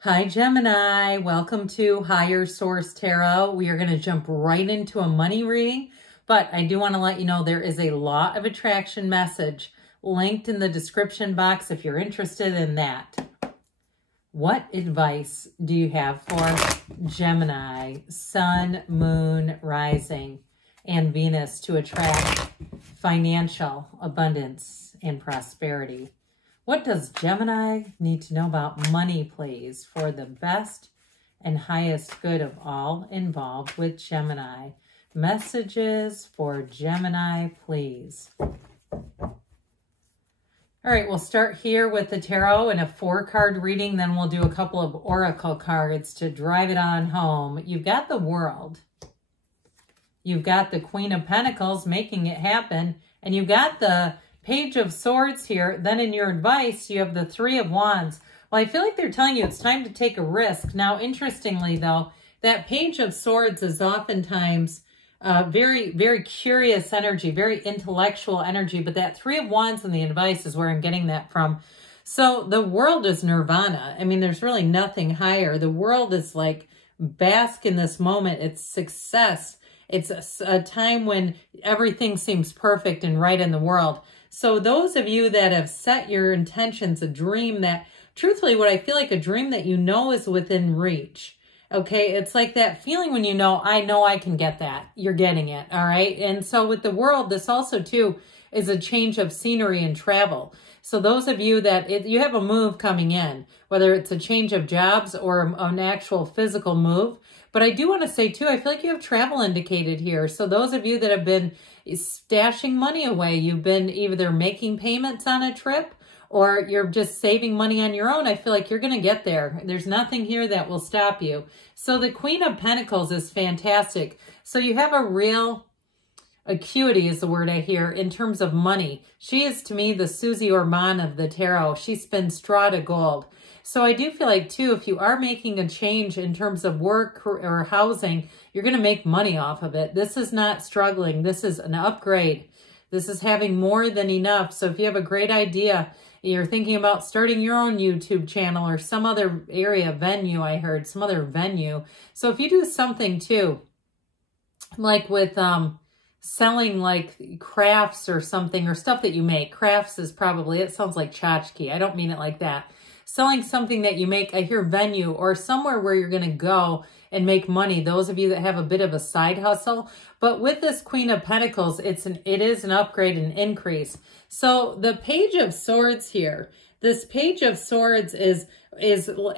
Hi, Gemini. Welcome to Higher Source Tarot. We are going to jump right into a money reading, but I do want to let you know there is a law of attraction message linked in the description box if you're interested in that. What advice do you have for Gemini, Sun, Moon, Rising, and Venus to attract financial abundance and prosperity? What does Gemini need to know about money, please, for the best and highest good of all involved with Gemini? Messages for Gemini, please. All right, we'll start here with the tarot in a 4-card reading. Then we'll do a couple of oracle cards to drive it on home. You've got the World. You've got the Queen of Pentacles making it happen. And you've got the Page of Swords here. Then in your advice, you have the Three of Wands. Well, I feel like they're telling you it's time to take a risk. Now, interestingly, though, that Page of Swords is oftentimes very, very curious energy, very intellectual energy. But that Three of Wands in the advice is where I'm getting that from. So the World is nirvana. I mean, there's really nothing higher. The World is like bask in this moment. It's success. It's a time when everything seems perfect and right in the world. So those of you that have set your intentions, a dream that, truthfully, what I feel like a dream that you know is within reach. Okay, it's like that feeling when you know I can get that. You're getting it, all right? And so with the World, this also, too, is a change of scenery and travel. So those of you that, you have a move coming in, whether it's a change of jobs or an actual physical move. But I do want to say, too, I feel like you have travel indicated here. So those of you that have been stashing money away, you've been either making payments on a trip or you're just saving money on your own, I feel like you're going to get there. There's nothing here that will stop you. So the Queen of Pentacles is fantastic. So you have a real acuity is the word I hear in terms of money. She is, to me, the Susie Orman of the tarot. She spins straw to gold. So I do feel like, too, if you are making a change in terms of work or housing, you're going to make money off of it. This is not struggling. This is an upgrade. This is having more than enough. So if you have a great idea, you're thinking about starting your own YouTube channel or some other area, venue, I heard, some other venue. So if you do something, too, like with selling like crafts or something or stuff that you make. Crafts is probably, it sounds like tchotchke. I don't mean it like that. Selling something that you make, I hear venue or somewhere where you're going to go and make money. Those of you that have a bit of a side hustle. But with this Queen of Pentacles, it is an upgrade and increase. So the Page of Swords here, this Page of Swords is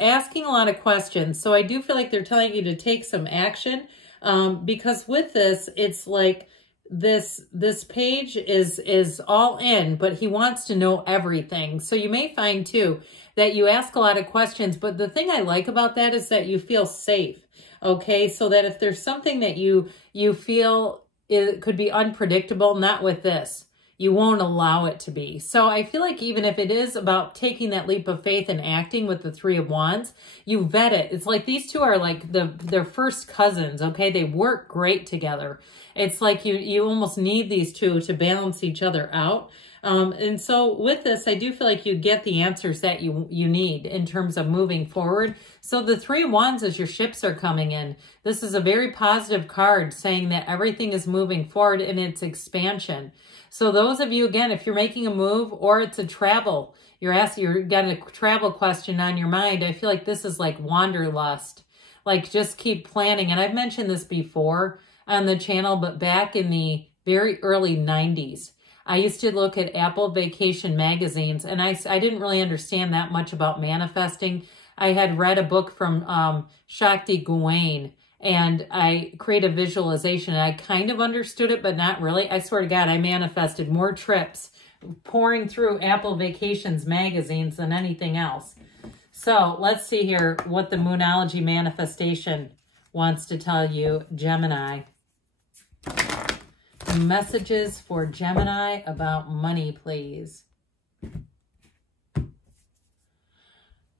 asking a lot of questions. So I do feel like they're telling you to take some action because with this, it's like, this page is all in, but he wants to know everything. So you may find too that you ask a lot of questions, but the thing I like about that is that you feel safe. Okay, so that if there's something that you feel it could be unpredictable, not with this. You won't allow it to be. So I feel like even if it is about taking that leap of faith and acting with the Three of Wands, you vet it. It's like these two are like their first cousins, okay? They work great together. It's like you almost need these two to balance each other out. And so with this, I do feel like you get the answers that you need in terms of moving forward. So the Three of Wands as your ships are coming in, this is a very positive card saying that everything is moving forward in its expansion. So those of you, again, if you're making a move or it's a travel, you've got a travel question on your mind, I feel like this is like wanderlust. Like just keep planning. And I've mentioned this before on the channel, but back in the very early 90s, I used to look at Apple Vacation magazines, and I didn't really understand that much about manifesting. I had read a book from Shakti Gawain, and I created a visualization, and I kind of understood it, but not really. I swear to God, I manifested more trips pouring through Apple Vacations magazines than anything else. So let's see here what the Moonology manifestation wants to tell you, Gemini. Messages for Gemini about money, please.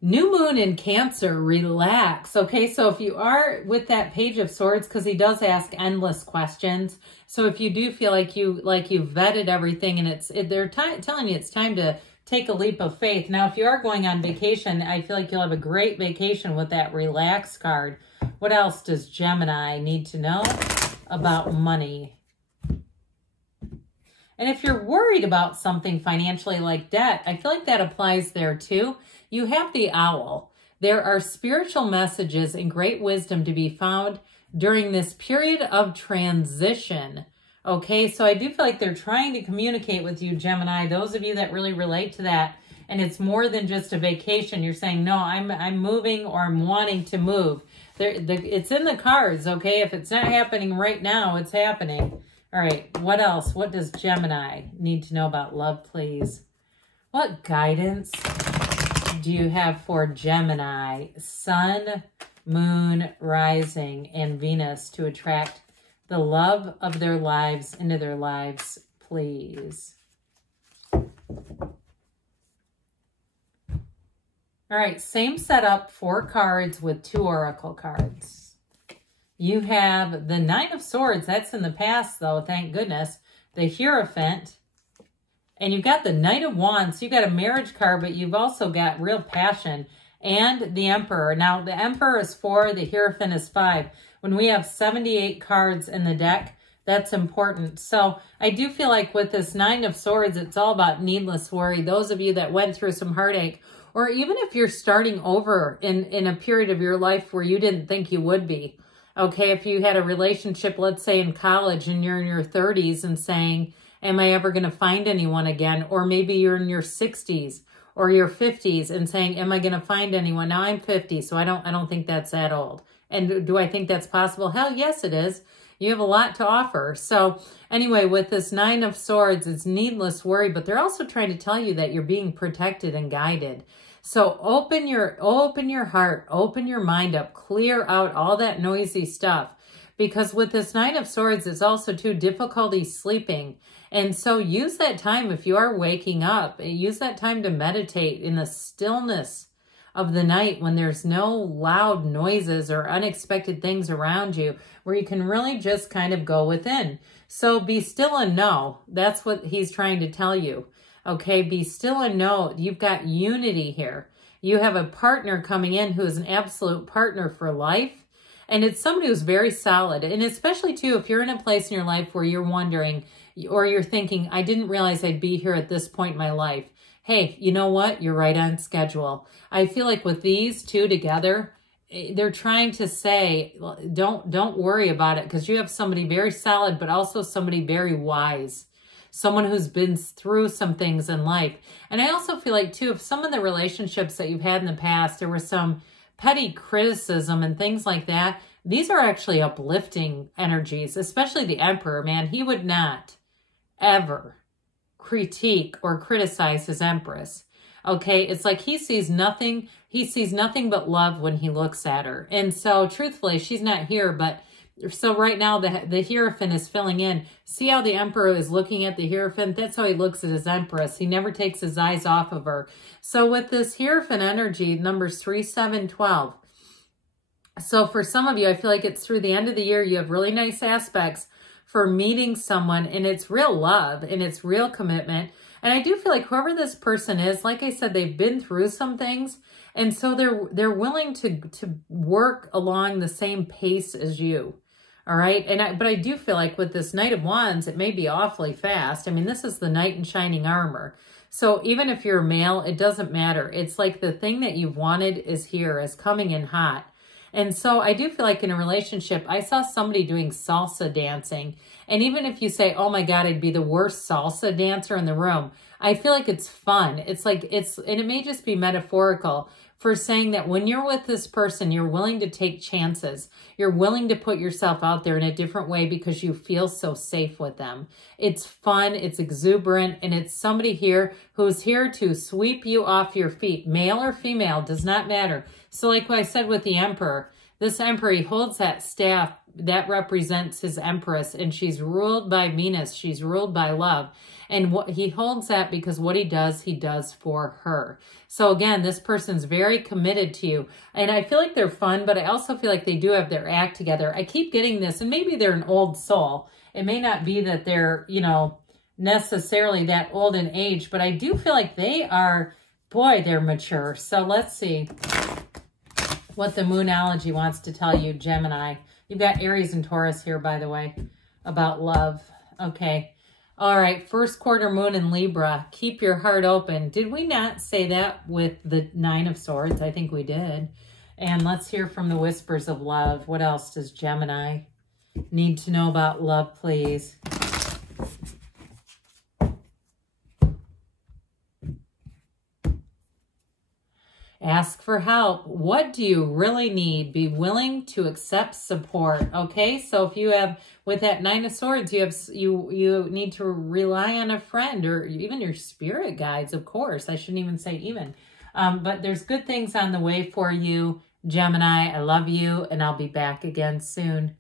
New moon in Cancer, relax. Okay, so if you are with that Page of Swords, because he does ask endless questions. So if you do feel like you've vetted everything and they're telling you it's time to take a leap of faith. Now, if you are going on vacation, I feel like you'll have a great vacation with that relax card. What else does Gemini need to know about money? And if you're worried about something financially like debt, I feel like that applies there too. You have the owl. There are spiritual messages and great wisdom to be found during this period of transition. Okay, so I do feel like they're trying to communicate with you, Gemini, those of you that really relate to that. And it's more than just a vacation. You're saying, no, I'm moving, or I'm wanting to move. It's in the cards, okay? If it's not happening right now, it's happening. All right, what else? What does Gemini need to know about love, please? What guidance do you have for Gemini, Sun, Moon, Rising, and Venus to attract the love of their lives into their lives, please? All right, same setup, 4 cards with 2 oracle cards. You have the Nine of Swords. That's in the past, though, thank goodness. The Hierophant. And you've got the Knight of Wands. You've got a marriage card, but you've also got real passion. And the Emperor. Now, the Emperor is 4, the Hierophant is 5. When we have 78 cards in the deck, that's important. So I do feel like with this Nine of Swords, it's all about needless worry. Those of you that went through some heartache, or even if you're starting over in a period of your life where you didn't think you would be. Okay, if you had a relationship, let's say in college, and you're in your 30s and saying, am I ever going to find anyone again? Or maybe you're in your 60s or your 50s and saying, am I going to find anyone? Now I'm 50, so I don't think that's that old. And do I think that's possible? Hell yes, it is. You have a lot to offer. So anyway, with this Nine of Swords, it's needless worry, but they're also trying to tell you that you're being protected and guided. So open your heart, open your mind up, clear out all that noisy stuff. Because with this Nine of Swords, it's also too difficulty sleeping. And so use that time if you are waking up. Use that time to meditate in the stillness of the night when there's no loud noises or unexpected things around you, where you can really just kind of go within. So be still and know. That's what he's trying to tell you. Okay, be still and know you've got unity here. You have a partner coming in who is an absolute partner for life. And it's somebody who's very solid. And especially, too, if you're in a place in your life where you're wondering or you're thinking, I didn't realize I'd be here at this point in my life. Hey, you know what? You're right on schedule. I feel like with these two together, they're trying to say, don't worry about it, because you have somebody very solid, but also somebody very wise. Someone who's been through some things in life. And I also feel like, too, if some of the relationships that you've had in the past, there was some petty criticism and things like that, these are actually uplifting energies, especially the Emperor, man. He would not ever critique or criticize his Empress. Okay, it's like he sees nothing but love when he looks at her. And so truthfully, she's not here, but so right now the Hierophant is filling in. See how the Emperor is looking at the Hierophant? That's how he looks at his Empress. He never takes his eyes off of her. So with this Hierophant energy, numbers 3, 7, 12. So for some of you, I feel like it's through the end of the year, you have really nice aspects for meeting someone, and it's real love and it's real commitment. And I do feel like whoever this person is, like I said, they've been through some things. And so they're willing to work along the same pace as you. All right. But I do feel like with this Knight of Wands, it may be awfully fast. I mean, this is the knight in shining armor. So even if you're male, it doesn't matter. It's like the thing that you've wanted is here, is coming in hot. And so I do feel like in a relationship, I saw somebody doing salsa dancing. And even if you say, oh my God, I'd be the worst salsa dancer in the room, I feel like it's fun. It's like, and it may just be metaphorical for saying that when you're with this person, you're willing to take chances. You're willing to put yourself out there in a different way because you feel so safe with them. It's fun, it's exuberant, and it's somebody here who's here to sweep you off your feet. Male or female, does not matter. So like what I said with the Emperor, this Emperor, he holds that staff that represents his Empress, and she's ruled by Venus. She's ruled by love. And he holds that because what he does for her. So again, this person's very committed to you. And I feel like they're fun, but I also feel like they do have their act together. I keep getting this, and maybe they're an old soul. It may not be that they're, necessarily that old in age, but I do feel like they are, boy, they're mature. So let's see what the Moonology wants to tell you, Gemini. You've got Aries and Taurus here, by the way, about love. Okay. All right. First quarter moon in Libra. Keep your heart open. Did we not say that with the Nine of Swords? I think we did. And let's hear from the whispers of love. What else does Gemini need to know about love, please? Ask for help. What do you really need? Be willing to accept support. Okay, so if you have, with that Nine of Swords, you need to rely on a friend or even your spirit guides, of course. I shouldn't even say even. But there's good things on the way for you, Gemini. I love you, and I'll be back again soon.